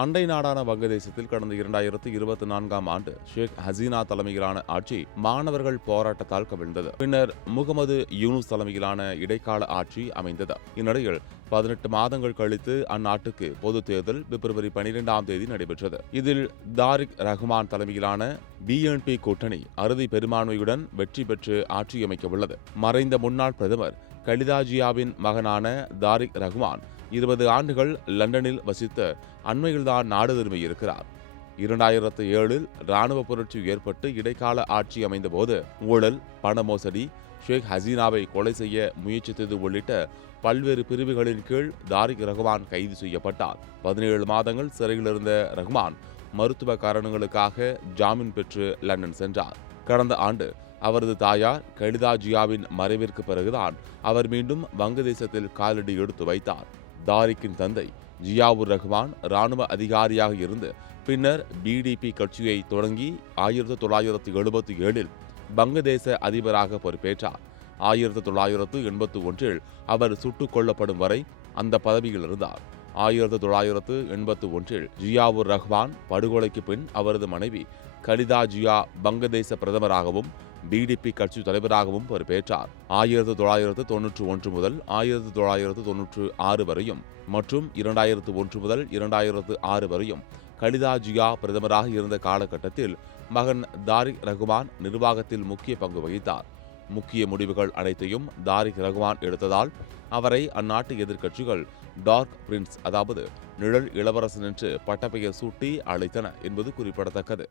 அண்டை நாடான வங்கதேசத்தில் கடந்த 2024ஆம் ஆண்டு ஷேக் ஹசீனா தலைமையிலான ஆட்சி மாணவர்கள் போராட்டத்தால் கவிழ்ந்தது. பின்னர் முகமது யூனுஸ் தலைமையிலான இடைக்கால ஆட்சி அமைந்தது. இந்நிலையில் 18 மாதங்கள் கழித்து அந்நாட்டுக்கு பொதுத் தேர்தல் பிப்ரவரி 12ஆம் தேதி நடைபெற்றது. இதில் தாரிக் ரஹ்மான் தலைமையிலான பிஎன்பி கூட்டணி அறுதி பெரும்பான்மையுடன் வெற்றி பெற்று ஆட்சியமைக்க உள்ளது. மறைந்த முன்னாள் பிரதமர் கலிதா ஜியாவின் மகனான தாரிக் ரஹ்மான் 20 ஆண்டுகள் லண்டனில் வசித்த அண்மையில்தான் நாடு திரும்பியிருக்கிறார். 2007இல் ராணுவ புரட்சி ஏற்பட்டு இடைக்கால ஆட்சி அமைந்தபோது ஊழல், பண மோசடி, ஷேக் ஹசீனாவை கொலை செய்ய முயற்சித்தது உள்ளிட்ட பல்வேறு பிரிவுகளின் கீழ் தாரிக் ரஹ்மான் கைது செய்யப்பட்டார். 17 மாதங்கள் சிறையில் இருந்த ரஹ்மான் மருத்துவ காரணங்களுக்காக ஜாமீன் பெற்று லண்டன் சென்றார். கடந்த ஆண்டு அவரது தாயார் கலிதா ஜியாவின் மறைவிற்கு பிறகுதான் அவர் மீண்டும் வங்கதேசத்தில் காலடி எடுத்து வைத்தார். தாரிக்கின் தந்தை ஜியாவுர் ரஹ்மான் ராணுவ அதிகாரியாக இருந்து பின்னர் பிடிபி கட்சியை தொடங்கி 1977இல் வங்கதேச அதிபராக பொறுப்பேற்றார். 1981இல் அவர் சுட்டுக் கொல்லப்படும் வரை அந்த பதவியில் இருந்தார். 1981இல் ஜியாவுர் ரஹ்மான் படுகொலைக்கு பின் அவரது மனைவி கலிதா ஜியா வங்கதேச பிரதமராகவும் பிடிபி கட்சி தலைவராகவும் பொறுப்பேற்றார். 1991 முதல் 1996 வரையும் மற்றும் 2001 முதல் 2006 வரையும் கலிதா ஜியா பிரதமராக இருந்த காலகட்டத்தில் மகன் தாரிக் ரஹ்மான் நிர்வாகத்தில் முக்கிய பங்கு வகித்தார். முக்கிய முடிவுகள் அனைத்தையும் தாரிக் ரஹ்மான் எடுத்ததால் அவரை அந்நாட்டு எதிர்க்கட்சிகள் டார்க் பிரின்ஸ், அதாவது நிழல் இளவரசன் என்று பட்டப்பெயர் சூட்டி அழைத்தன என்பது குறிப்பிடத்தக்கது.